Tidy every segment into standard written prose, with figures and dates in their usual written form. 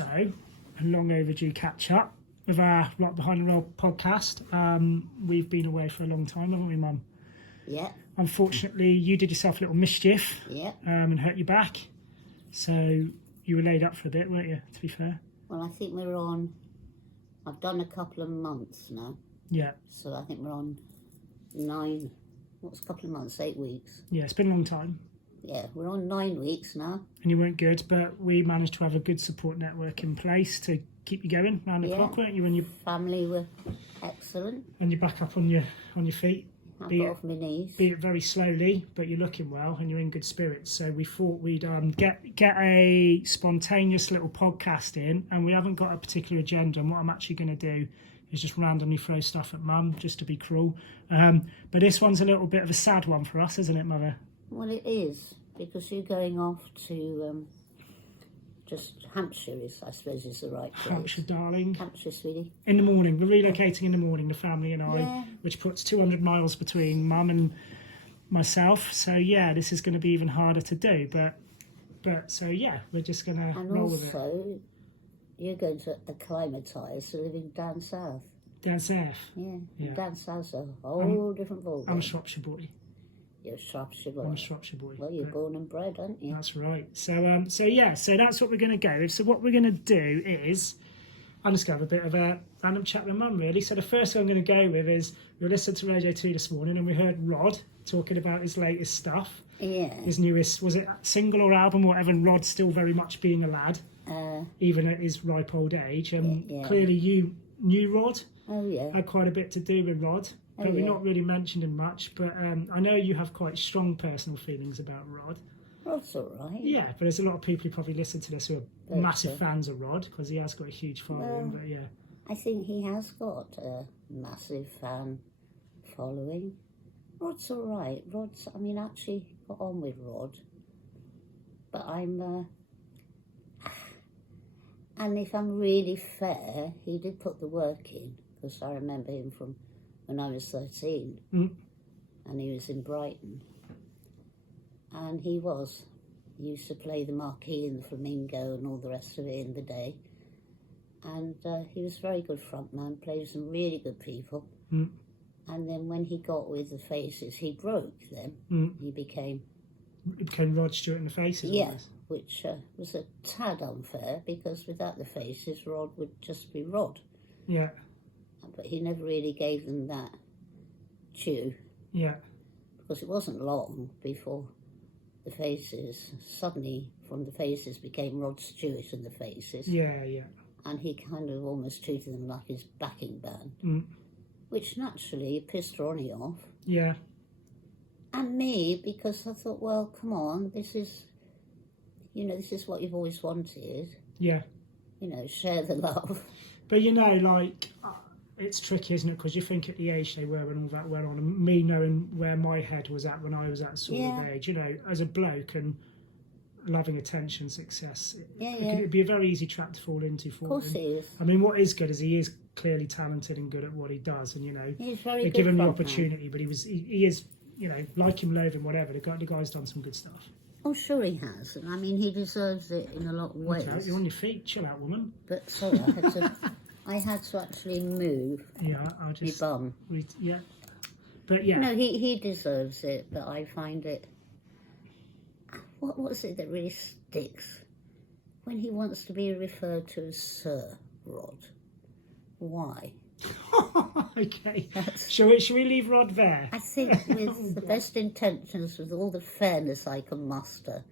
also a long overdue catch up with our Right Behind the Roll podcast. We've been away for a long time, haven't we, Mum? Yeah. Unfortunately, you did yourself a little mischief and hurt your back. So you were laid up for a bit, weren't you, to be fair? Well, I think I've done a couple of months now. Yeah. So I think we're on 9, what's a couple of months, 8 weeks. Yeah, it's been a long time. Yeah, we're on 9 weeks now. And you weren't good, but we managed to have a good support network in place to keep you going round the clock, weren't you? When your family were excellent. And you're back up on your feet. I got off my knees. Be it very slowly, but you're looking well and you're in good spirits. So we thought we'd get a spontaneous little podcast in, and we haven't got a particular agenda. And what I'm actually going to do is just randomly throw stuff at Mum, just to be cruel. But this one's a little bit of a sad one for us, isn't it, Mother? Well, it is, because you're going off to just Hampshire, I suppose is the right place. Hampshire, darling. Hampshire, sweetie. In the morning. We're relocating in the morning, the family and I, Yeah. which puts 200 miles between Mum and myself. So, yeah, this is going to be even harder to do. But so, yeah, we're just going to roll with it. And also, you're going to acclimatise to living down south. Down south? Yeah. Yeah. Down south's a whole different ballgame. I'm a Shropshire boy. You're a Shropshire boy. I'm a Shropshire boy. Well, you're born and bred, aren't you? That's right. So so that's what we're going to go with. So what we're going to do is, I'm just going to have a bit of a random chat with Mum, really. So the first thing I'm going to go with is, we listened to Radio 2 this morning and we heard Rod talking about his latest stuff. Yeah. His newest, was it single or album or whatever, and Rod's still very much being a lad, even at his ripe old age. Clearly you knew Rod. Oh, yeah. Had quite a bit to do with Rod. But we've not really mentioned him much. But I know you have quite strong personal feelings about Rod. Rod's all right. Yeah, but there's a lot of people who probably listen to this who are massive fans of Rod, because he has got a huge following. But yeah, I think he has got a massive fan following. Rod's all right. Actually got on with Rod. But and if I'm really fair, he did put the work in, because I remember him from when I was 13, and he was in Brighton, and he used to play the marquee in the Flamingo and all the rest of it in the day, and he was a very good frontman, played with some really good people, and then when he got with the Faces, he broke them. He became Rod Stewart in the Faces. Yeah, which was a tad unfair, because without the Faces, Rod would just be Rod. Yeah. But he never really gave them that due. Yeah. Because it wasn't long before the Faces, suddenly from the Faces became Rod Stewart and the Faces. Yeah, yeah. And he kind of almost treated them like his backing band, which naturally pissed Ronnie off. Yeah. And me, because I thought, well, come on, this is what you've always wanted. Yeah. Share the love. But it's tricky, isn't it? Because you think at the age they were when all that went on, and me knowing where my head was at when I was that sort of age, as a bloke and loving attention, success, it'd be a very easy trap to fall into for him. Of course he is. I mean, what is good is he is clearly talented and good at what he does, and he's very they good give him the frontman. opportunity, but he is, like him, loathe him, whatever. The guy's done some good stuff. Oh, sure he has. And he deserves it in a lot of ways. Okay, you're on your feet, chill out, woman. But sorry, I had to actually move my bum. But yeah. No, he deserves it, but I find it... What was it that really sticks? When he wants to be referred to as Sir Rod. Why? Okay. Shall we leave Rod there? I think with the best intentions, with all the fairness I can muster,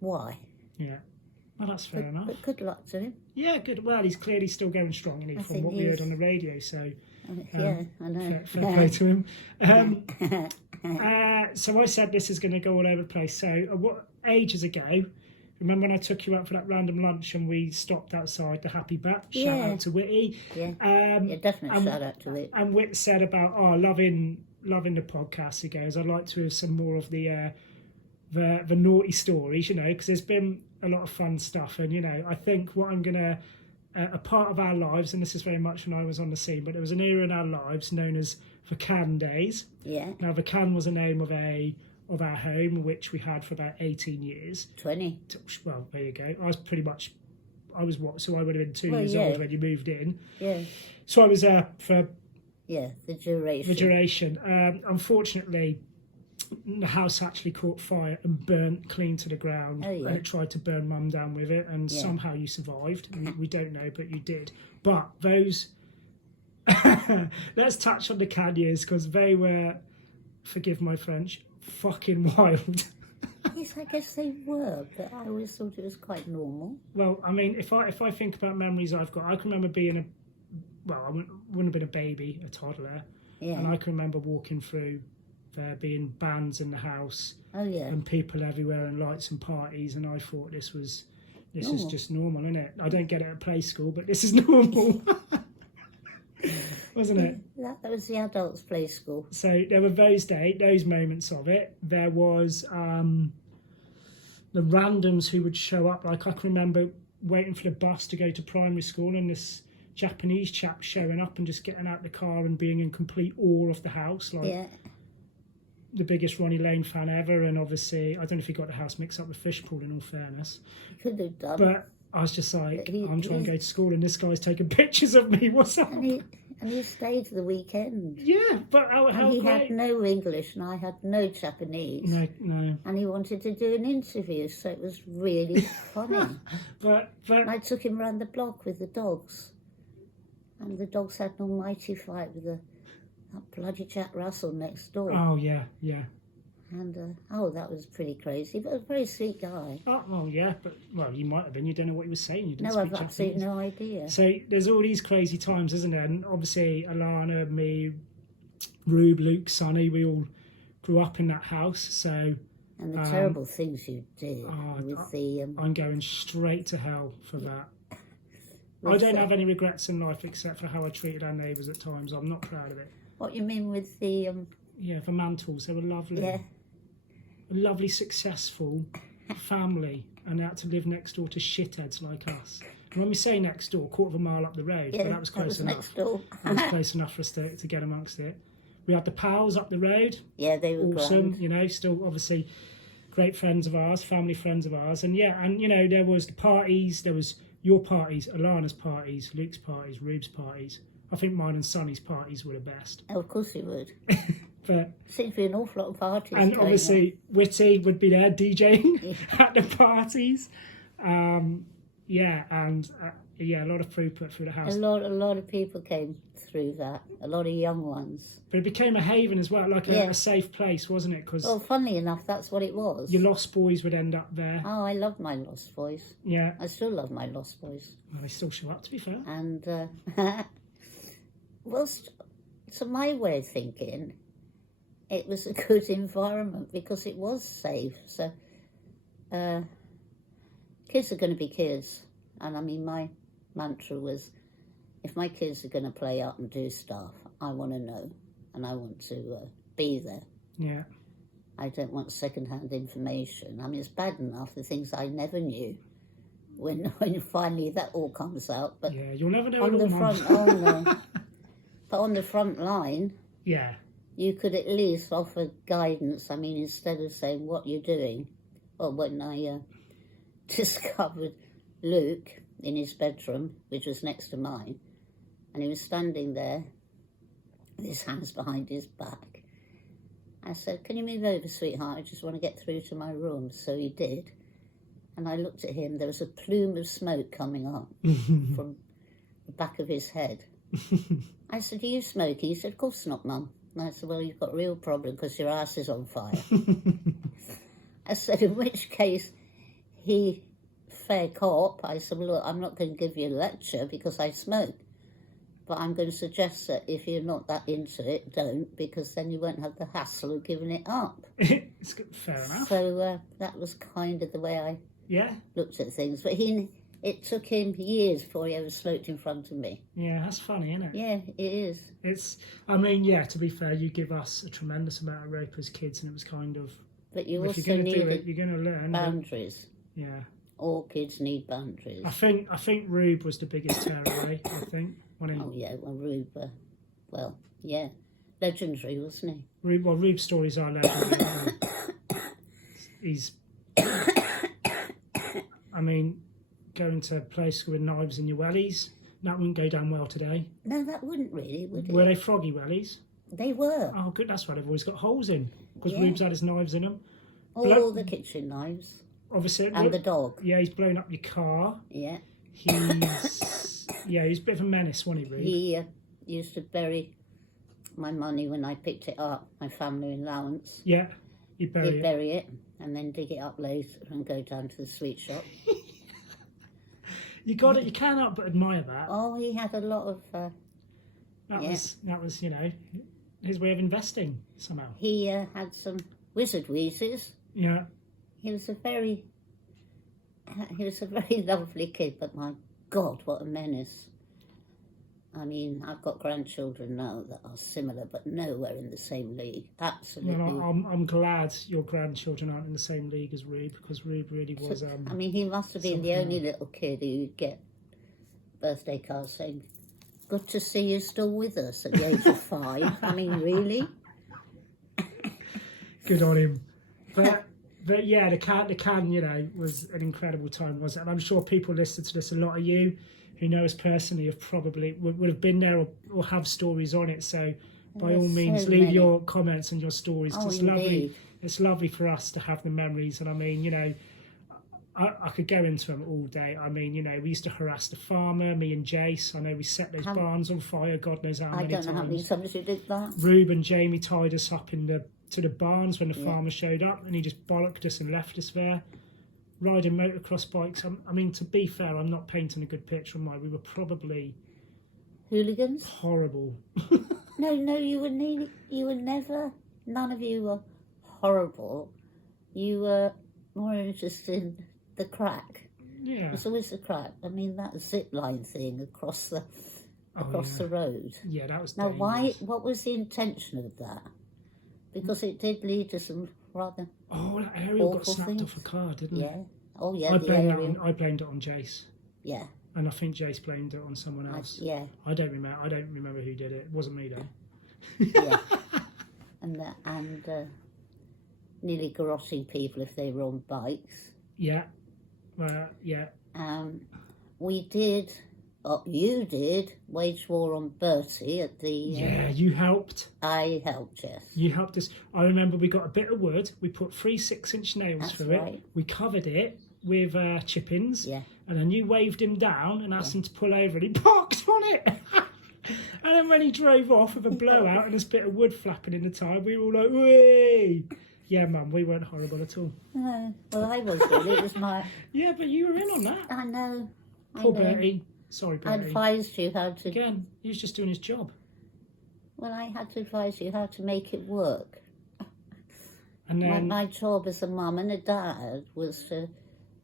why? Yeah. Well, that's fair enough. But good luck to him. Yeah, good. Well, he's clearly still going strong, isn't he, from what we heard on the radio, so... yeah, I know. Fair play to him. So I said this is going to go all over the place. So what ages ago, remember when I took you out for that random lunch and we stopped outside the Happy Bat? Shout out to Whitty. Yeah, definitely shout out to it. And Whit said about, loving the podcast. He goes, I'd like to have some more of the naughty stories, because there's been a lot of fun stuff. And, I think what I'm going to... a part of our lives, and this is very much when I was on the scene, but there was an era in our lives known as the Cann days. Yeah. Now, the Cann was a name of our home, which we had for about 18 years. 20. Well, there you go. I was pretty much so I would have been 2 years yeah. old when you moved in. Yeah. So I was there for The duration. the duration. Unfortunately, the house actually caught fire and burnt clean to the ground, Oh, yeah. and it tried to burn Mum down with it, and somehow you survived. We don't know, but you did. But those, let's touch on the Cann years, because they were, forgive my French, fucking wild. Yes, I guess they were, but I always thought it was quite normal. Well, I mean, if I think about memories I've got, I can remember being I wouldn't have been a baby, a toddler, Yeah. and I can remember walking through there being bands in the house. Oh, yeah. And people everywhere and lights and parties, and I thought this is Normal. just normal, isn't it? I don't get it at play school, but this is normal. Wasn't it? That was the adults' play school. So there were those moments of it. There was the randoms who would show up. Like, I can remember waiting for the bus to go to primary school, and this Japanese chap showing up and just getting out the car and being in complete awe of the house. Like, Yeah. the biggest Ronnie Lane fan ever, and obviously, I don't know if he got the house mixed up with Fishpool, in all fairness. He could have done. But I was just like, He- I'm trying he- to go to school, and this guy's taking pictures of me. What's up? And he stayed the weekend. Yeah, but how And he great? had no English and I had no Japanese. No. And he wanted to do an interview, so it was really funny. But And I took him round the block with the dogs. And the dogs had an almighty fight with that bloody Jack Russell next door. oh yeah. And, that was pretty crazy, but a very sweet guy. Oh yeah, but you might have been. You don't know what he was saying. You didn't No, I've speak absolutely Japanese. no idea. So there's all these crazy times, isn't there? And obviously, Alana, me, Rube, Luke, Sonny, we all grew up in that house. So And the terrible things you did oh, with the... I'm going straight to hell for that. I with don't the- have any regrets in life except for how I treated our neighbours at times. I'm not proud of it. What you mean with the... Yeah, the Mantles, they were lovely. yeah, A lovely, successful family, and they had to live next door to shitheads like us. And when we say next door, quarter of a mile up the road, yeah, but that was close enough. next door. It was close enough for us to get amongst it. We had the pals up the road, Yeah, they were awesome, grand. you know, still obviously great friends of ours, family friends of ours. And yeah, and you know, there was the parties, there was your parties, Alana's parties, Luke's parties, Rube's parties. I think mine and Sonny's parties were the best. Oh, of course you would. But Seems to be an awful lot of parties and going obviously Whitty would be there DJing at the parties. Yeah, and a lot of throughput through the on. house. A lot of people came through that. A lot of young ones. But it became a haven as well, like Yeah. a safe place, wasn't it? Because Well, funnily enough, that's what it was. your lost boys would end up there. Oh, I love my Lost Boys. Yeah, I still love my Lost Boys. well, they still show up, to be fair. And, well, to my way of thinking, it was a good environment because it was safe. So, kids are going to be kids. And I mean, my mantra was, if my kids are going to play up and do stuff, I want to know and I want to be there. Yeah, I don't want second-hand information. I mean, it's bad enough, the things I never knew, when finally that all comes out. But yeah, you'll never know on it the all, Mum. front, oh no. But on the front line, Yeah, you could at least offer guidance. I mean, instead of saying what you're doing. Well, when I discovered Luke in his bedroom, which was next to mine, and he was standing there with his hands behind his back, I said, "Can you move over, sweetheart? I just want to get through to my room." So he did. And I looked at him. There was a plume of smoke coming up from the back of his head. I said, "Do you smoke?" He said, "Of course not, Mum." And I said, "Well, you've got a real problem because your ass is on fire." I said, in which case, he, fair cop, I said, "Well, look, I'm not going to give you a lecture because I smoke. But I'm going to suggest that if you're not that into it, don't, because then you won't have the hassle of giving it up." It's good, fair enough. So that was kind of the way I Yeah, looked at things. But it took him years before he ever smoked in front of me. yeah, that's funny, isn't it? Yeah, it is. It's, I mean, yeah, to be fair, you give us a tremendous amount of rope as kids, and it was kind of, But you if also you're going to do it, need you're going to learn. but- boundaries. Yeah. All kids need boundaries. I think Rube was the biggest tearaway, I think. When he, Oh, yeah, well, Rube, yeah. Legendary, wasn't he? Rube's stories are legendary. He's, I mean, going to play school with knives in your wellies. That wouldn't go down well today. No, that wouldn't really, would it? Were they froggy wellies? They were. Oh, good. That's why they've always got holes in, because Yeah. Rube's had his knives in them. All the kitchen knives. Obviously, And the dog. Yeah, he's blown up your car. Yeah. He's he's a bit of a menace, wasn't he, Rube? He used to bury my money when I picked it up, my family allowance. Yeah, he'd bury He'd it. bury it and then dig it up later and go down to the sweet shop. You got it. You can't help but admire that. Oh, he had a lot of... That was his way of investing somehow. He had some wizard wheezes. Yeah. He was a very lovely kid, but my God, what a menace. I mean, I've got grandchildren now that are similar, but nowhere in the same league. Absolutely. Well, I'm glad your grandchildren aren't in the same league as Rube, because Rube really was... I mean, he must have been the only little kid who'd get birthday cards saying, "Good to see you still with us at the age of 5. I mean, really? Good on him. But yeah, the Cann, was an incredible time, wasn't it? And I'm sure people listening to this, a lot of you who know us personally have probably would have been there or have stories on it. So by all means, leave your comments and your stories. Oh, It's lovely. It's lovely for us to have the memories. And I mean, I could go into them all day. I mean, we used to harass the farmer, me and Jace. I know we set those barns on fire, God knows how many times. I don't know how many times you did that. Rube and Jamie tied us up to the barns when the farmer showed up, and he just bollocked us and left us there, riding motocross bikes. I mean, to be fair, I'm not painting a good picture of we were probably... Hooligans? Horrible. No, you were never, none of you were horrible. You were more interested in the crack. Yeah. It's always the crack. I mean, that zip line thing across the road. Yeah, that was Now, dangerous. what was the intention of that? Because it did lead to some rather that aerial got awful snapped things. off a car, didn't Yeah. it? Oh, yeah, I the blamed aerial. I blamed it on Jace. Yeah. And I think Jace blamed it on someone else. Yeah. I don't remember who did it. It wasn't me, though. Yeah. and nearly garroting people if they were on bikes. Yeah. Yeah. We did, you did, wage war on Bertie at the... Yeah, you helped. I helped, yes. You helped us. I remember we got a bit of wood. We put 3 6-inch nails That's through right. it. We covered it with chip-ins. Yeah. And then you waved him down and asked him to pull over, and he parked on it. And then when he drove off with a blowout and this bit of wood flapping in the tyre, we were all like, "Whee!" Yeah, Mum, we weren't horrible at all. No, well, I was really. It was my... Yeah, but you were in on that. I know. Poor Bertie. Sorry, I Bertie. advised you how to... Again, he was just doing his job. Well, I had to advise you how to make it work. And then... My job as a mum and a dad was to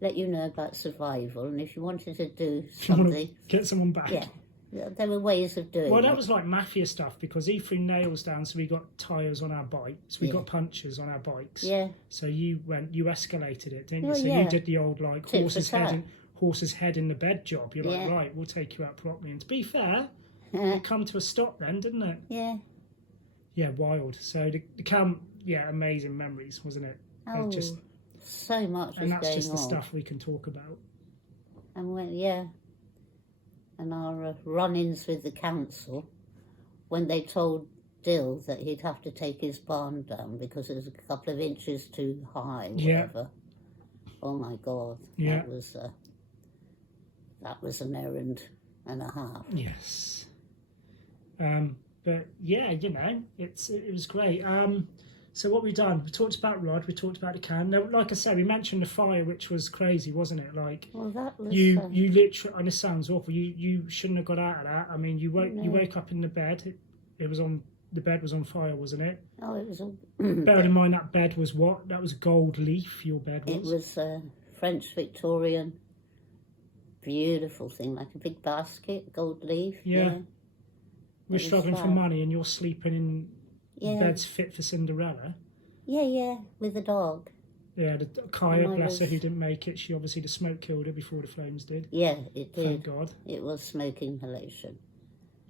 let you know about survival, and if you wanted to do something... Get someone back. Yeah, there were ways of doing it. Well, that was like mafia stuff, because he threw nails down, so we got tyres on our bikes. We got punches on our bikes. Yeah. So you escalated it, didn't you? Well, So yeah. you did the old, like, Tit for horse's head in the bed job. You're like, Yeah. right, we'll take you out properly. And to be fair, it come to a stop then, didn't it? Yeah. Yeah, wild. So the camp, amazing memories, wasn't it? Oh, Just, so much was and that's going just the on. stuff we can talk about. And and our run-ins with the council, when they told Dill that he'd have to take his barn down because it was a couple of inches too high, whatever. Oh my God, that was an errand and a half. Yes. But yeah, it was great. So what we've done, we talked about Rod, we talked about the Cann. Now, like I said, we mentioned the fire, which was crazy, wasn't it? Like, well, that was you literally, and this sounds awful, you shouldn't have got out of that. I mean, you woke up in the bed. The bed was on fire, wasn't it? Oh, it was all... Bearing in mind that bed was what? That was gold leaf, your bed was? It was a French Victorian, beautiful thing, like a big basket, gold leaf. Yeah. We're struggling for fab. money and you're sleeping in beds fit for Cinderella. Yeah, with the dog. Yeah, Kaya, And I bless her, was- who didn't make it. She obviously, the smoke killed her before the flames did. Yeah, it did. Thank God. It was smoke inhalation.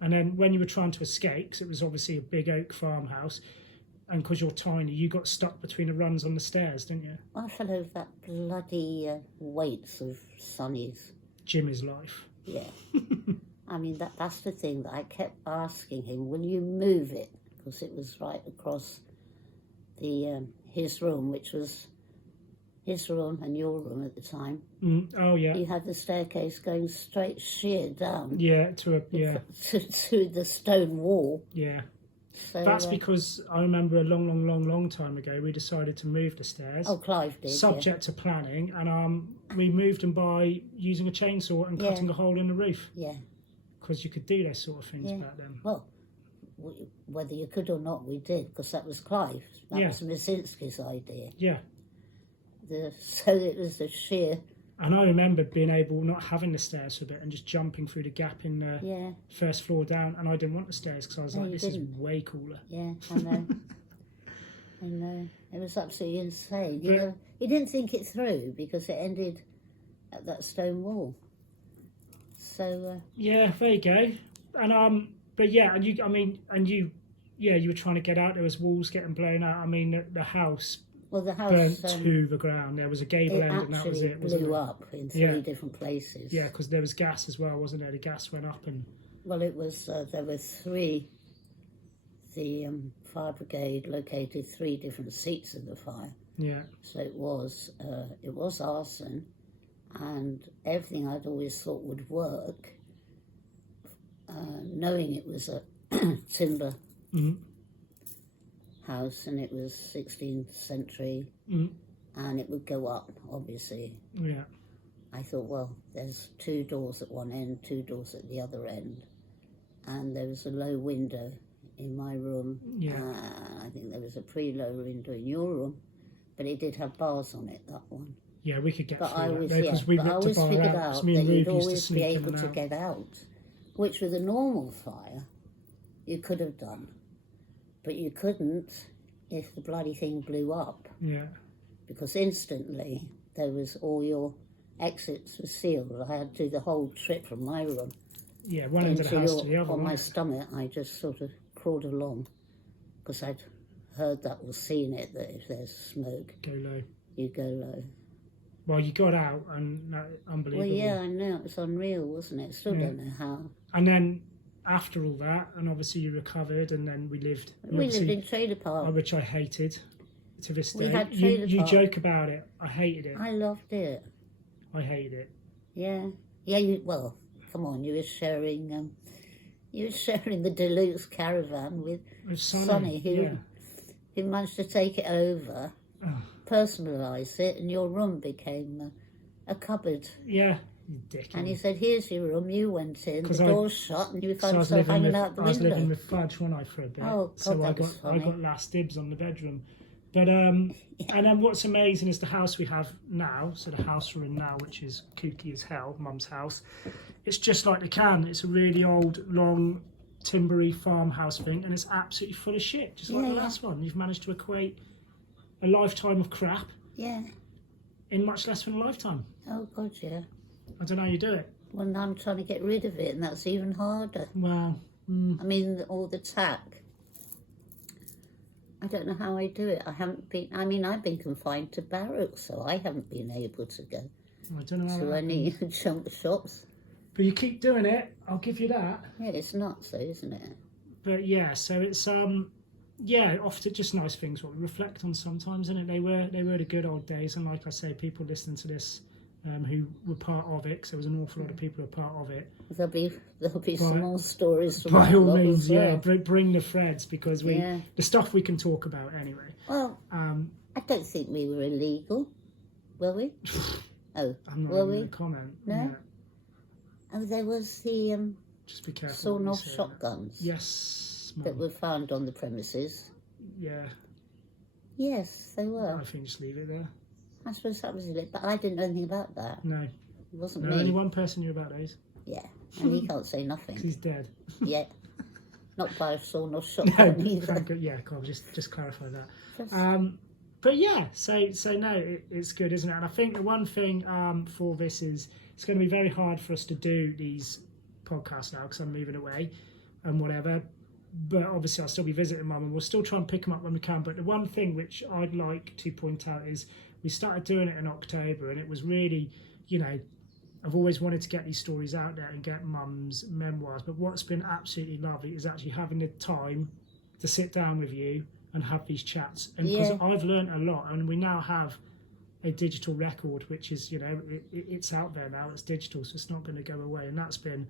And then when you were trying to escape, 'cause it was obviously a big oak farmhouse, and because you're tiny, you got stuck between the rungs on the stairs, didn't you? I fell over that bloody weights of Sonny's. Jimmy's life. Yeah. I mean, that's the thing that I kept asking him, will you move it? Because it was right across his room, which was his room and your room at the time. Oh, yeah. You had the staircase going straight sheer down. Yeah, to the stone wall. Yeah. So, that's because I remember a long time ago we decided to move the stairs. Oh, Clive did. Subject to planning, and we moved them by using a chainsaw and cutting a hole in the roof. Yeah. Because you could do those sort of things back then. Well, whether you could or not, we did, because that was Clive. That was Mazinski's idea. Yeah. So it was the sheer... And I remember being able, not having the stairs for a bit and just jumping through the gap in the first floor down, and I didn't want the stairs because I was like, this is way cooler. Yeah, I know. I know. It was absolutely insane. You know, he didn't think it through because it ended at that stone wall. So... yeah, there you go. And but yeah, and you were trying to get out. There was walls getting blown out. I mean, the house... Well, the house burnt to the ground. There was a gable end, and that was it. It blew up in three different places. Yeah, because there was gas as well, wasn't there? The gas went up, and well, it was. There were three. The fire brigade located 3 different seats of the fire. Yeah. So it was arson, and everything I'd always thought would work. Knowing it was a timber. House, and it was 16th century, and it would go up, obviously. Yeah. I thought, well, there's 2 doors at one end, 2 doors at the other end, and there was a low window in my room. Yeah. I think there was a pretty low window in your room, but it did have bars on it, that one. Yeah, we could get but through I always, that, because we but I ripped always a bar figured out. out Me that and Rude you'd used to always sneak be in able and to out. get out, which with a normal fire, you could have done. But you couldn't if the bloody thing blew up. Yeah. Because instantly there was all your exits were sealed. I had to do the whole trip from my room. Yeah, one end of the house to the other. On my stomach, I just sort of crawled along because I'd heard that or seen it, that if there's smoke, go low. You go low. Well, you got out, and unbelievable. Well, yeah, I know. It was unreal, wasn't it? Still don't know how. And then after all that, and obviously you recovered, and then we lived... We lived in trailer park. Which I hated to this day. We had trailer you park. joke about it. I hated it. I loved it. I hated it. Yeah. Yeah, well, come on, you were sharing the Deluxe caravan with Sonny, who managed to take it over, personalise it, and your room became a cupboard. Yeah. You dick. And he said, here's your room, you went in, the door's shut, and you found yourself hanging out the window. I was living with Fudge, wasn't I, for a bit? Oh, God, so I got last dibs on the bedroom. But and then what's amazing is the house we have now, so the house we're in now, which is kooky as hell, Mum's house, it's just like the Cann. It's a really old, long, timbery farmhouse thing, and it's absolutely full of shit, just like the last one. You've managed to equate a lifetime of crap in much less than a lifetime. Oh, God, yeah. I don't know how you do it. Well, now I'm trying to get rid of it, and that's even harder. Well, I mean, all the tack. I don't know how I do it. I've been confined to barracks, so I haven't been able to go I don't know how to any junk shops. But you keep doing it, I'll give you that. Yeah, it's nuts though, isn't it? But yeah, so it's often just nice things what we reflect on sometimes, isn't it? They were the good old days, and like I say, people listening to this who were part of it, because there was an awful lot of people who were part of it. There'll be some more stories from by that all lot means, as well. bring the threads, because the stuff we can talk about anyway. Well, I don't think we were illegal, were we? Oh, I'm not were even we? going to comment. No. Yeah. Oh, there was the just be careful. sawn-off shotguns. Yes. Mum. That were found on the premises. Yeah. Yes, they were. I think just leave it there. I suppose that was it, but I didn't know anything about that. No. It wasn't no, me. Only one person knew about those. Yeah, and he can't say nothing. 'Cause he's dead. Yeah. Not by a sawn-off shotgun either. Yeah, cool. Just clarify that. But yeah, so no, it's good, isn't it? And I think the one thing for this is it's going to be very hard for us to do these podcasts now because I'm moving away and whatever. but obviously I'll still be visiting Mum, and we'll still try and pick them up when we can. But the one thing which I'd like to point out is we started doing it in October, and it was really, you know, I've always wanted to get these stories out there and get Mum's memoirs. But what's been absolutely lovely is actually having the time to sit down with you and have these chats. And because I've learned a lot, and we now have a digital record, which is, you know, it's out there now, it's digital, so it's not going to go away. And that's been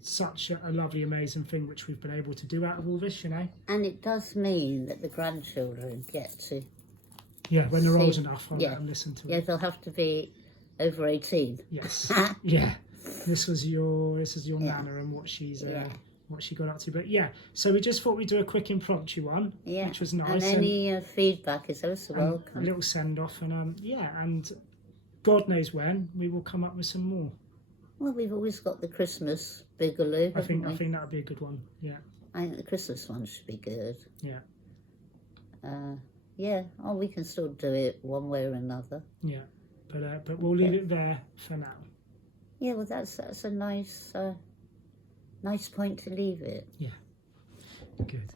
such a lovely, amazing thing which we've been able to do out of all this, you know. And it does mean that the grandchildren get to... Yeah, when they're old enough, I'll let them listen to it. Yeah, they'll have to be over 18. Yes. Yeah. This is your Nana and what she's what she got up to. But yeah, so we just thought we'd do a quick impromptu one, which was nice. And any feedback is also welcome. A little send off, and and God knows when we will come up with some more. Well, we've always got the Christmas Boogaloo. I think that would be a good one. Yeah. I think the Christmas one should be good. Yeah. Yeah. Oh, we can still do it one way or another. Yeah. But we'll leave it there for now. Yeah. Well, that's a nice point to leave it. Yeah. Good.